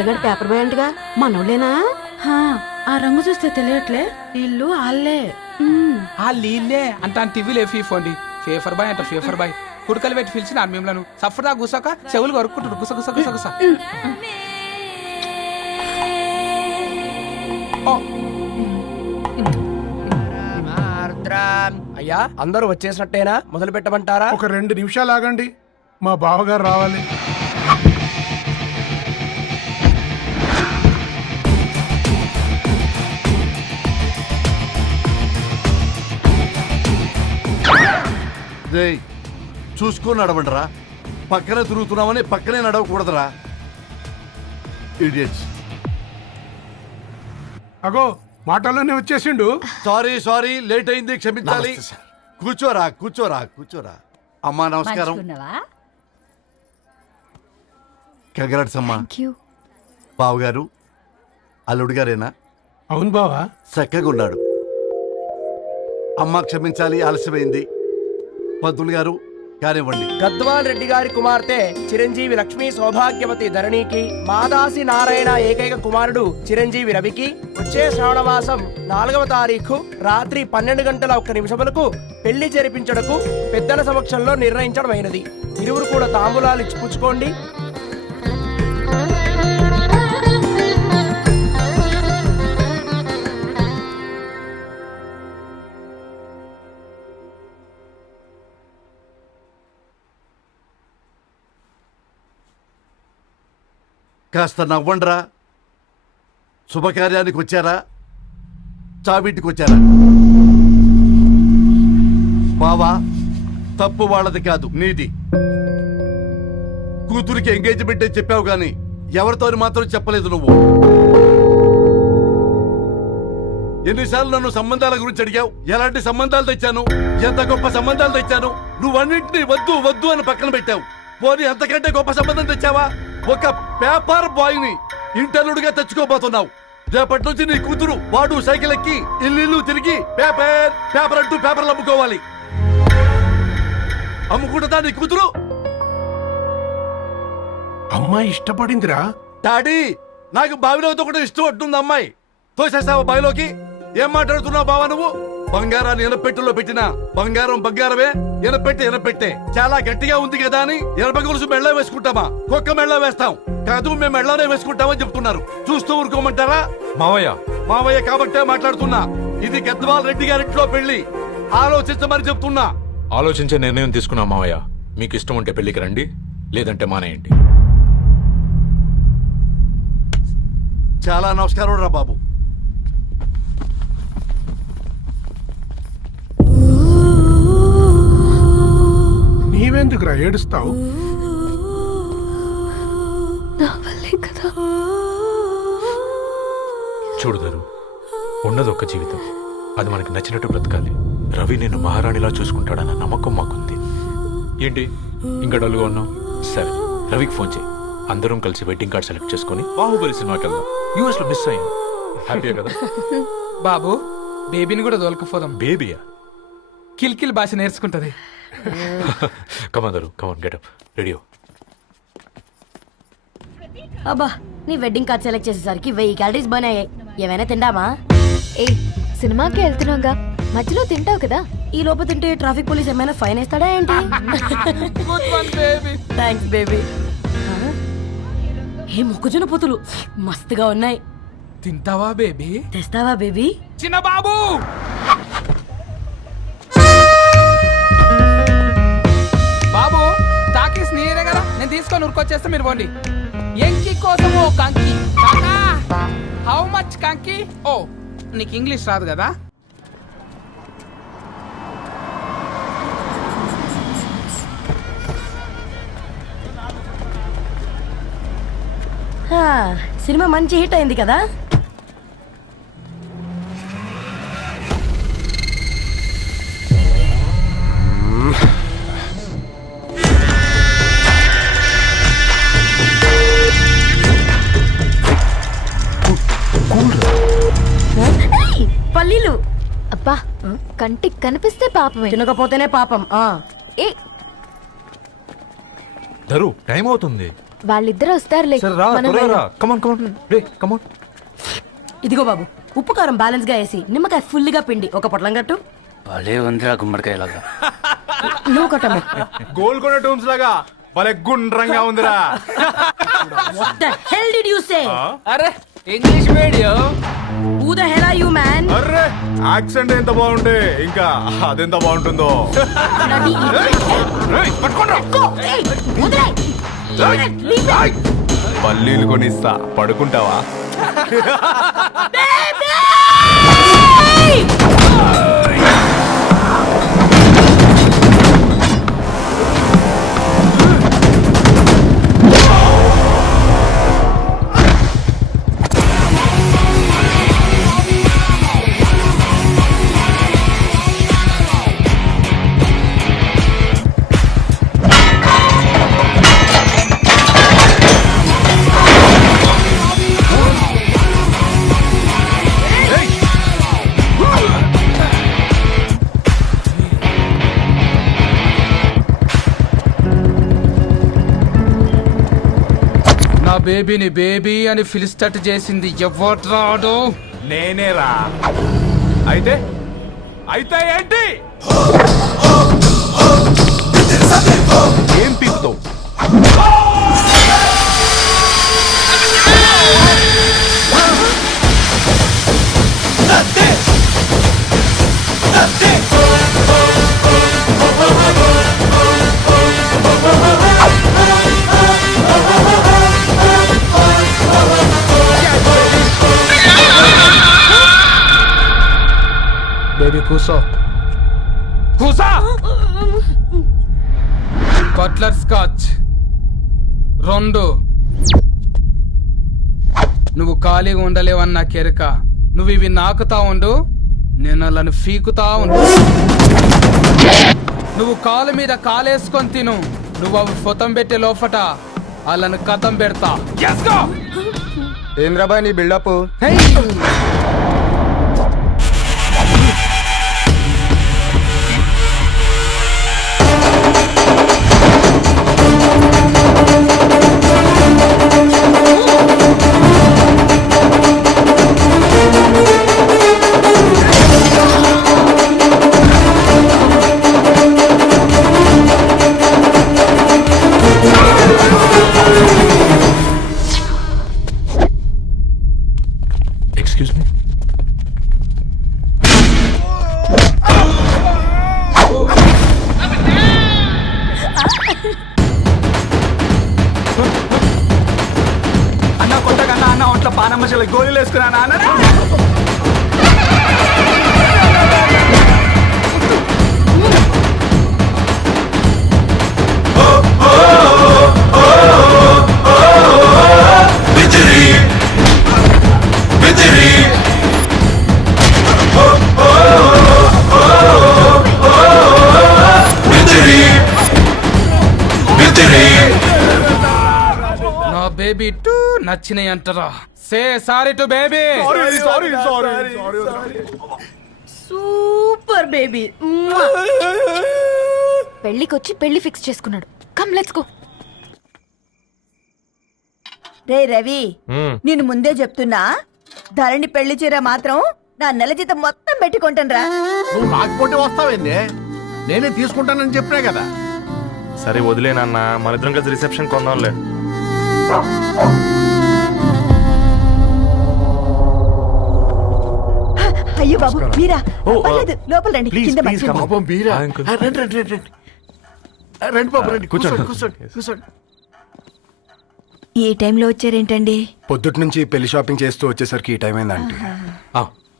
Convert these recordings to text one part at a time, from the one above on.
పిల్లగాడు paper boy అంటగా మనోళ్ళేనా? ఆ రంగు చూస్తే తెలియట్లే. ఇల్లు ఆళ్ళే. ఆ లీల్లే అంత టీవీలే ఫీఫోండి. ఫేఫర్ బాయ్ అంట ఫేఫర్ బాయ్. కుడుకలు పెట్టి పిలిచి నా మిమ్మలను సఫర్దా గుసక చెవులు కొరుక్కుంటారు గుస గుస గుస గుస. అయ్యా అందరూ వచ్చేసినట్టేనా? మొదలు పెట్టమంటారా? ఒక 2 నిమిషాలు ఆగండి, మా బావగారు రావాలి. చూసుకొని నడవండిరా. పక్కనే తిరుగుతున్నామని పక్కనే నడవకూడదురా. ఇడియట్స్. అగో మాటల్లోనే వచ్చేసిండు. సారీ లేట్ అయింది, క్షమించాలి. కూర్చోరా కూర్చోరా కూర్చోరా. అమ్మా నమస్కారం. కంగ్రాట్స్ అమ్మా. బావగారు అల్లుడు గారేనా? అవును బావా. చక్కగా ఉన్నాడు. అమ్మ క్షమించాలి, ఆలస్యమైంది. పంతులు గారు కానివ్వండి. గద్వాల్ రెడ్డి గారి కుమార్తె చిరంజీవి లక్ష్మీ సౌభాగ్యవతి ధరణికి, మాదాసి నారాయణ ఏకైక కుమారుడు చిరంజీవి రవికి వచ్చే శ్రావణమాసం 4వ తారీఖు రాత్రి 12 గంటల 1 నిమిషములకు పెళ్లి జరిపించడకు పెద్దల సమక్షంలో నిర్ణయించడమైనది. ఇరువురు కూడా తాంబూలాలు ఇచ్చి పుచ్చుకోండి. కాస్త నవ్వండ్రా. శుభకార్యానికి వచ్చారా, చావింటికి వచ్చారా? బావా, తప్పు వాళ్ళది కాదు, నీది. కూతురికి ఎంగేజ్మెంట్ అని చెప్పావు గాని ఎవరితో మాత్రం చెప్పలేదు నువ్వు. ఎన్నిసార్లు నన్ను సంబంధాల గురించి అడిగావు? ఎలాంటి సంబంధాలు తెచ్చాను, ఎంత గొప్ప సంబంధాలు తెచ్చాను. నువ్వన్నింటినీ వద్దు వద్దు అని పక్కన పెట్టావు. పోనీ అంతకంటే గొప్ప సంబంధం తెచ్చావా? ఒక పేపర్ బాయ్ ని ఇంటర్లుడిగా తెచ్చుకోబోతున్నావు. రేపటి నుంచి నీ కూతురు వాడు సైకిల్ ఎక్కి ఇల్లు తిరిగి పేపర్ పేపర్ అంటూ పేపర్లు అమ్ముకోవాలి. అమ్ముకుంటుందా నీ కూతురు? అమ్మాయి ఇష్టపడిందిరా. డాడీ, నాకు బావిలోతో కూడా ఇష్టం అంటుంది అమ్మాయి. తోసేస్తావా బావిలోకి? ఏం మాట్లాడుతున్నావు బావా నువ్వు? బంగారాన్ని ఎనపెట్టులో పెట్టినా బంగారం బంగారమే, ఎనపెట్టే చాలా గట్టిగా ఉంది కదా అని ఎనప గొలుసు మెళ్ళ వేసుకుంటామా? కుక్క మెళ్ళ వేస్తాం కాదు, మేము మెళ్ళనే వేసుకుంటామని చెప్తున్నారు. చూస్తూ ఊరుకోమంటారా? మావయ్య కాబట్టే మాట్లాడుతున్నా. ఇది గద్వాల్ రెడ్డి గారింట్లో పెళ్లి. ఆలోచించమని చెప్తున్నా. ఆలోచించే నిర్ణయం తీసుకున్నా మావయ్య. మీకు ఇష్టం ఉంటే పెళ్లికి రండి, లేదంటే మానేయండి. చాలా నమస్కారం రా బాబు. నీవెందుకురా ఏడుస్తావు? చూడదారు, ఉన్నది ఒక్క జీవితం, అది మనకి నచ్చినట్టు బ్రతకాలి. రవి నిన్ను మహారాణిలా చూసుకుంటాడన్న నమ్మకం మాకుంది. ఏంటి ఇంకా డల్గా ఉన్నావు? సరే, రవికి ఫోన్ చేయి. అందరం కలిసి వెడ్డింగ్ కార్డ్ సెలెక్ట్ చేసుకుని బాహుబలి సినిమాకి వెళ్దాం. యూఎస్ లో మిస్ అయ్యాం. హ్యాపీయా కదా? బాబు, బేబీని కూడా దొరకపోదాం. బేబీయా? కిల్కిల్ భాష నేర్చుకుంటది. కమాందరు, కమాన్, గెటప్, రెడీ. అబ్బా, నీ వెడ్డింగ్ కార్డ్ సెలెక్ట్ చేసేసరికి 1000 క్యాలరీస్ బర్న్ అయ్యాయి. ఏమైనా తిండామా? సినిమాకి వెళ్తున్నాగా, మధ్యలో తింటావు కదా. ఈ లోపు తింటే ట్రాఫిక్ పోలీస్ ఏమైనా ఫైన్ వేస్తాడా ఏంటి? Thanks baby. ఏ మొక్కజొన్న పొతులు మస్తుగా ఉన్నాయి. తింటావా బేబీ? తెస్తావా బేబీ? చిన్న బాబు, బాబు టాకీస్ నీరే కదా, నేను తీసుకొని ఉరికొచ్చేస్తే మీరు పోండి. ఎంకి కోసం ఓ కంకి. హౌ మచ్ కంకి? ఓ, నీకు ఇంగ్లీష్ రాదు కదా? సినిమా మంచి హిట్ అయింది కదా? పల్లీలు. అబ్బా, కంటికి కనిపిస్తే పాపమే, తినకపోతేనే పాపం. ధరు, టైం అవుతుంది. వాళ్ళిద్దరూ వస్తారులే మనం వెళ్దాం. కమాన్ కమాన్ రే కమాన్. ఇదిగో బాబు, ఉప్పు కారం బ్యాలెన్స్ గా వేసి నిమ్మకాయ ఫుల్ గా పిండి ఒక పొట్లం కట్టు. భలే ఉందిరా గుమ్మడికాయలాగా. నువ్వు కొట్టమ్మ. గోల్కొండ టూమ్స్ లాగా భలే గుండ్రంగా ఉందిరా. What the hell did you say? అరే English medium. Who the hell are you, man? Array accent ఎంత బాగుంటే ఇంకా అదెంత బాగుంటుందో. Bloody idiot. రేయ్, పట్టుకోండ్రా. Go. Hey, వదిలేయ్. Leave it. పల్లీలు కొనిస్తా, పడుకుంటావా? నా బేబీని బేబీ అని ఫిలిస్టట్ చేసింది ఎవడ్రాడు? నేనేరా. అయితే అయితే ఏంటి? ఏం పీకుతావు? బేబీ కూసో. కూసా. Butler scotch 2. నువ్వు ఖాళీగా ఉండలేవన్న కెరక. నువ్వు ఇవి నాకుతా ఉండు, నేను వాళ్ళని ఫీకుతా ఉండు. నువ్వు కాలు మీద కాలేసుకొని తిను. నువ్వు అవి ఫొతం పెట్టే లోపట వాళ్ళని కథం పెడతా. ఏంద్రాబాయ్ నీ బిల్డప్? Excuse me. అన్న కొట్టకన్నా అన్న ఒంట్లో పానమ్మశల గోళీలు వేసుకున్నా అన్న. నా బేబీ టూ నచ్చినాయి అంటారా? Say sorry to baby. Super baby. పెళ్ళికొచ్చి పెళ్లి ఫిక్స్ చేసుకున్నాడు. Come let's go. రే రవి, నేను ముందే చెప్తున్నా, ధరణి పెళ్లి చీర మాత్రం నా నెల జీతం మొత్తం పెట్టుకుంటాను. నువ్వు రాకపోతే వస్తావేంది? నేనే తీసుకుంటానని చెప్పినా కదా. సరే వదిలేనన్నా, మన ఇద్దరం కలిసి రిసెప్షన్ కొందాంలే. అయ్యో బాబు మీరా? పర్లేదు, లోపల రండి. కింద మర్చిపో. పాపం బీరా. ఆ, అంకుల్. రండి రండి రండి రండి. రండి బాబు రండి. కూర్చోండి కూర్చోండి కూర్చోండి. ఈ టైంలో వచ్చారేంటండి? పొద్దుటి నుంచి పెళ్లి షాపింగ్ చేస్తూ వచ్చేసరికి ఈ టైం అయిందండి.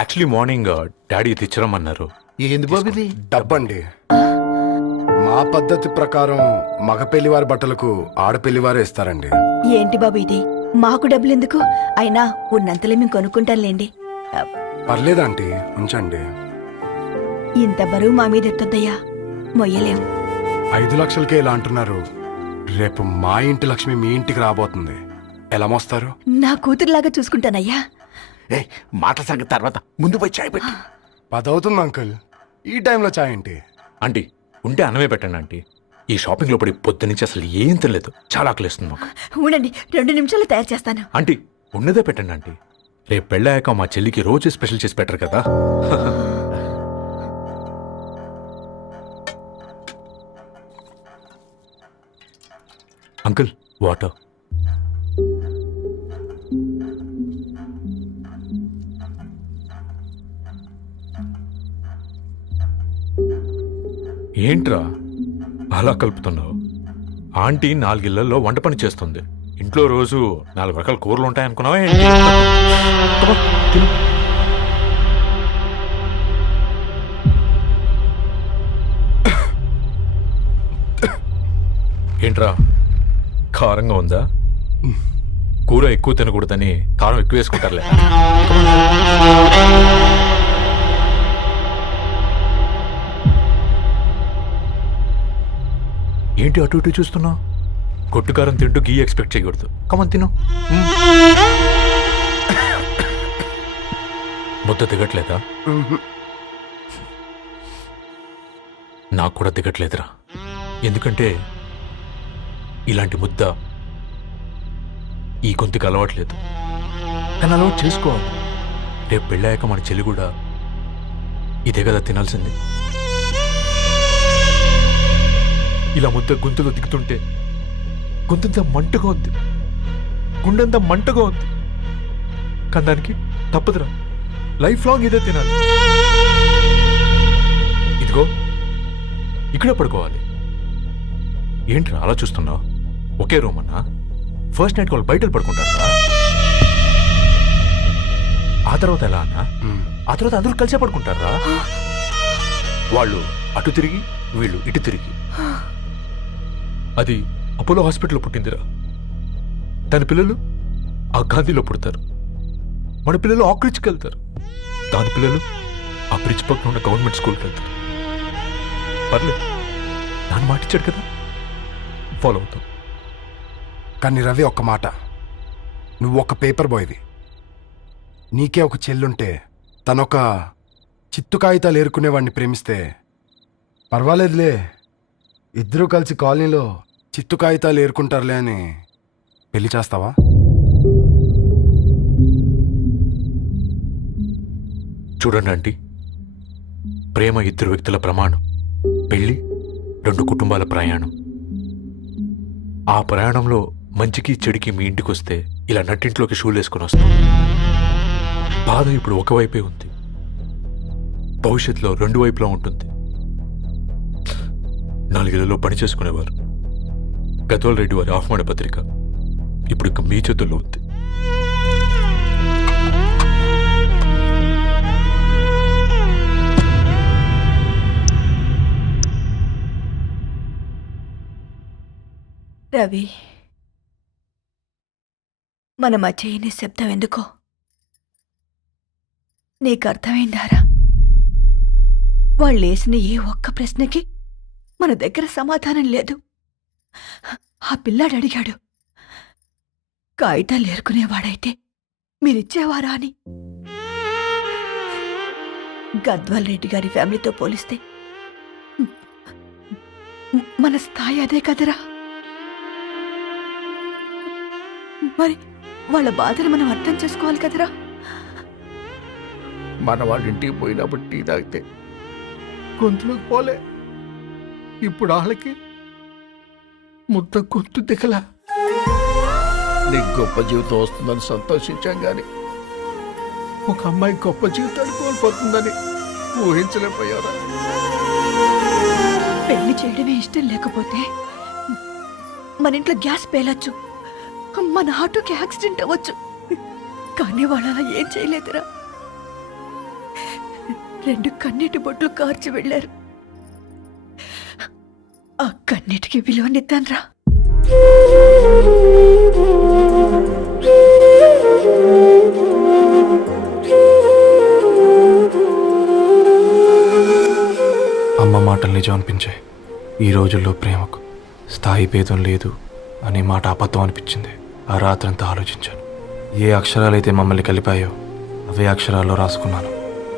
యాక్చువల్లీ మార్నింగ్ డాడీ తెచ్చరమన్నారు. ఏంది బాబు ఇది? డబ్బండి. మా పద్ధతి ప్రకారం మగ పెళ్లివారి బట్టలకు ఆడపెళ్లివారే ఇస్తారండి. ఏంటి బాబు ఇది? మాకు డబ్బులు ఎందుకు? అయినా ఉన్నంతలే మేము కొనుక్కుంటాంలేండి. పర్లేదంటీ, ఉంచండి. ఇంత బరువు మా మీద ఎత్తొద్దయ్యా, మొయ్యలేం. 5 లక్షలకే ఇలా అంటున్నారు. రేపు మా ఇంటి లక్ష్మి మీ ఇంటికి రాబోతుంది. ఎలా మోస్తారు? నా కూతురులాగా చూసుకుంటానయ్యా. మాటల సంగతి తర్వాత, ముందు పోయి చాయ్ పెట్టి. 10 అవుతుంది అంకుల్, ఈ టైంలో చాయ్ ఏంటి? ఆంటీ ఉంటే అన్నమే పెట్టండి ఆంటీ. ఈ షాపింగ్ లో పడి పొద్దు నుంచి అసలు ఏం తెలియదు. చాలా ఆకలిస్తుంది మాకు. ఉండండి 2 నిమిషాలు తయారు చేస్తాను. ఆంటీ ఉన్నదే పెట్టండి ఆంటీ. రేపు పెళ్ళాక మా చెల్లికి రోజు స్పెషల్ చేసి పెట్టరు కదా. Uncle water. ఏంట్రా అలా కలుపుతున్నావు? ఆంటీ 4 ఇళ్లలో వంట పని చేస్తుంది. ఇంట్లో రోజు 4 రకాల కూరలు ఉంటాయనుకున్నావా ఏంటి? తప్ప, తిను. ఏంట్రా కారంగా ఉందా? కూర ఎక్కువ తినకూడదని కారం ఎక్కువ వేసుకుంటారులే. ఏంటి అటు ఇటు చూస్తున్నావు? కొట్టుకారం తింటూ గీ ఎక్స్పెక్ట్ చేయకూడదు. కమన్ తిను. ముద్ద దిగట్లేదా? నాకు కూడా దిగట్లేదురా. ఎందుకంటే ఇలాంటి ముద్ద ఈ గొంతుకి అలవాట్లేదు. కానీ అలవాటు చేసుకోవాలి. రేపు పెళ్ళాక మన చెల్లి కూడా ఇదే కదా తినాల్సింది. ఇలా ముద్ద గొంతులో దిగుతుంటే గొంతంతా మంటగా ఉంది, గుండెంతా మంటగా ఉంది. కానీ దానికి తప్పదురా, లైఫ్ లాంగ్ ఇదే తినాలి. ఇదిగో ఇక్కడే పడుకోవాలి. ఏంట్రా అలా చూస్తున్నావు? ఒకే రూమ్ అన్నా? ఫస్ట్ నైట్ వాళ్ళు బయట పడుకుంటారా? ఆ తర్వాత ఎలా అన్నా? ఆ తర్వాత అందరూ కలిసే పడుకుంటారా? వాళ్ళు అటు తిరిగి వీళ్ళు ఇటు తిరిగి. అది అపోలో హాస్పిటల్లో పుట్టిందిరా. దాని పిల్లలు ఆ గాంధీలో పుడతారు. మన పిల్లలు ఆక్రిడ్జ్కి వెళ్తారు. దాని పిల్లలు ఆ బ్రిడ్జ్ పక్కన ఉన్న గవర్నమెంట్ స్కూల్కి వెళ్తారు. పర్లేదు, దాన్ని మాటిచ్చాడు కదా, ఫాలో అవుతాం. కానీ రవి ఒక్క మాట, నువ్వు ఒక పేపర్ బాయ్వి. నీకే ఒక చెల్లుంటే తనొక చిత్తు కాగితాలు ఏరుకునేవాడిని ప్రేమిస్తే పర్వాలేదులే, ఇద్దరూ కలిసి కాలనీలో చిత్తు కాగితాలు ఏరుకుంటారులే అని పెళ్లి చేస్తావా? చూడండి ఆంటీ, ప్రేమ 2 వ్యక్తుల ప్రమాణం, పెళ్లి 2 కుటుంబాల ప్రయాణం. ఆ ప్రయాణంలో మంచికి చెడుకి మీ ఇంటికి వస్తే ఇలా నట్టింట్లోకి షూలు వేసుకుని వస్తాం. బాధ ఇప్పుడు ఒకవైపే ఉంది, భవిష్యత్తులో 2 వైపులా ఉంటుంది. 4 ఇళ్లలో పని చేసుకునేవారు. గద్వాల్ రెడ్డి వారి ఆహ్వాన పత్రిక ఇప్పుడు ఇక మీ చేతుల్లో ఉంది. రవి, మన మధ్య ఈ నిశ్శబ్దం ఎందుకో నీకు అర్థమైందారా? వాళ్ళు వేసిన ఏ ఒక్క ప్రశ్నకి మన దగ్గర సమాధానం లేదు. ఆ పిల్లాడు అడిగాడు, కాగితాలు ఏరుకునేవాడైతే మీరిచ్చేవారా అని. గద్వాల్ రెడ్డి గారి ఫ్యామిలీతో పోలిస్తే మన స్థాయి అదే కదరా. మరి వాళ్ళ బాధను మనం అర్థం చేసుకోవాలి కదరా. మన వాళ్ళ ఇంటికి పోయినప్పుడు టీ తాగితే గొంతులోకి పోలే, ఇప్పుడు వాళ్ళకి ముద్ద గొంతు దిగలా. నీకు గొప్ప జీవితం వస్తుందని సంతోషించాం గాని ఒక అమ్మాయి గొప్ప జీవితాన్ని కోల్పోతుందని ఊహించలేకపోయారా? పెళ్లి చేయడమే ఇష్టం లేకపోతే మన ఇంట్లో గ్యాస్ పేలొచ్చు, మన ఆటోకి యాక్సిడెంట్ అవ్వచ్చు. కానీ వాళ్ళు అలా ఏం చేయలేదురా. 2 కన్నీటి బొట్లు కార్చి వెళ్ళారు. ఆ కన్నీటికి విలువనిద్దాన్రా. అమ్మ మాటలు నిజం అనిపించాయి. ఈ రోజుల్లో ప్రేమకు స్థాయి భేదం లేదు అనే మాట అబద్ధం అనిపించింది. ఆ రాత్రంతా ఆలోచించాను. ఏ అక్షరాలైతే మమ్మల్ని కలిపాయో అవే అక్షరాల్లో రాసుకున్నాను,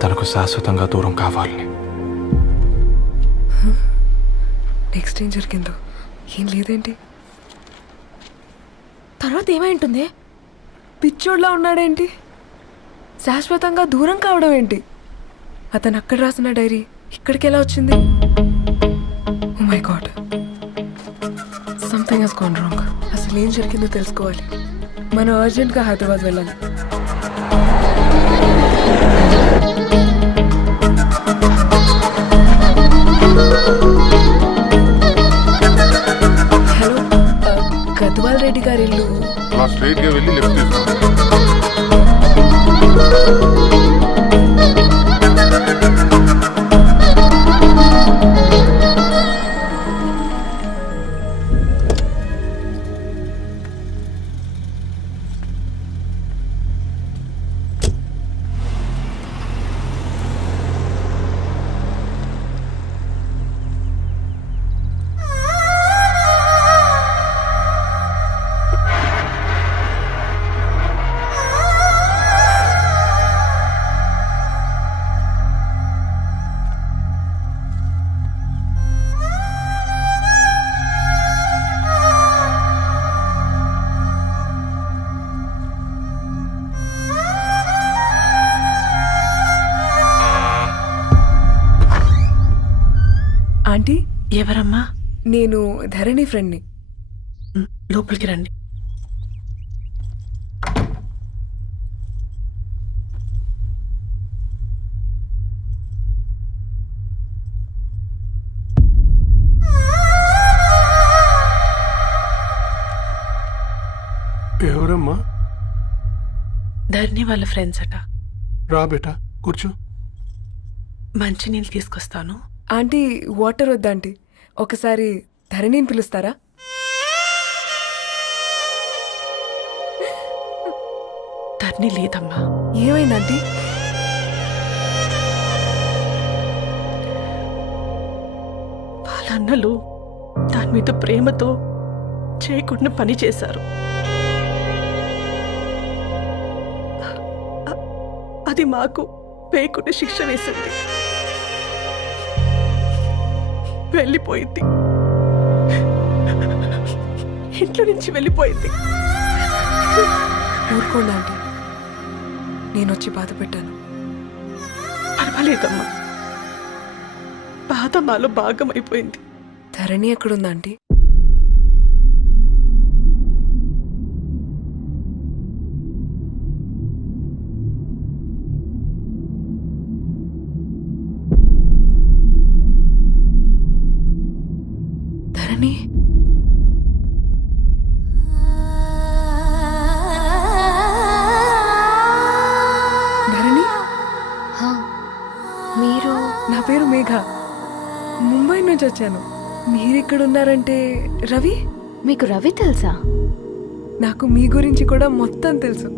తనకు శాశ్వతంగా దూరం కావాలని. నెక్స్ట్ ఏం జరిగిందో ఏం లేదేంటి? తర్వాత ఏమై ఉంటుంది? పిచ్చోడ్లా ఉన్నాడేంటి? శాశ్వతంగా దూరం కావడం ఏంటి? అతను అక్కడ రాసిన డైరీ ఇక్కడికి ఎలా వచ్చింది? Oh my god, something has gone wrong. అసలు ఏం జరిగిందో తెలుసుకోవాలి. మనం అర్జెంట్గా హైదరాబాద్ వెళ్ళాలి. హలో, గద్వాల్ రెడ్డి గారి ఇల్లు. స్ట్రైట్ గా వెళ్ళి లెఫ్ట్ తీసుకోండి. ఆంటీ, ఎవరమ్మా? నేను ధరణి ఫ్రెండ్ని. లోపలికి రండి. ఎవరమ్మా? ధరణి వాళ్ళ ఫ్రెండ్స్ అట. రా బేటా, కూర్చో. మంచినీళ్ళు తీసుకొస్తాను. ఆంటీ, వాటర్ వద్దాంటీ, ఒకసారి ధరణిని పిలుస్తారా? ధరణి లేదమ్మా. ఏమైందంటీ? వాళ్ళ అన్నలు దాని మీద ప్రేమతో చేయకుండా పని చేశారు. అది మాకు పేయకుండా శిక్ష వేసింది. వెళ్ళిపోయింది, ఇంట్లో నుంచి వెళ్ళిపోయింది. ఊరుకోండి ఆంటీ, నేను వచ్చి బాధ పెట్టాను. పర్వాలేదమ్మా, బాధ మాలో భాగం అయిపోయింది. ధరణి ఎక్కడుందా ఆంటీ? ధరణి, ధరణి, మీరు? నా పేరు మేఘ, ముంబై నుంచి వచ్చాను. మీరిక్కడున్నారంటే రవి? మీకు రవి తెలుసా? నాకు మీ గురించి కూడా మొత్తం తెలుసు.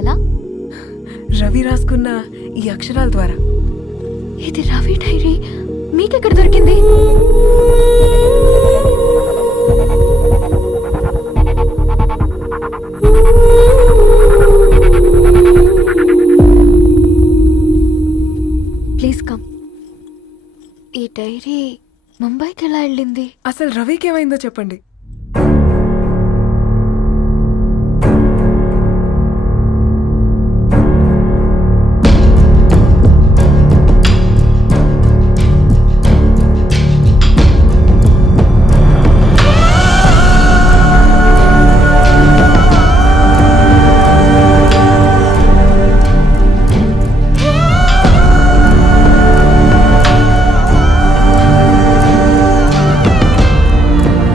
ఎలా? రవి రాసుకున్న ఈ అక్షరాల ద్వారా. ఇది రవి డైరీ మీకెక్కడ దొరికింది? Please come. ఈ డైరీ ముంబైకి ఎలా వెళ్ళింది? అసలు రవికి ఏమైందో చెప్పండి.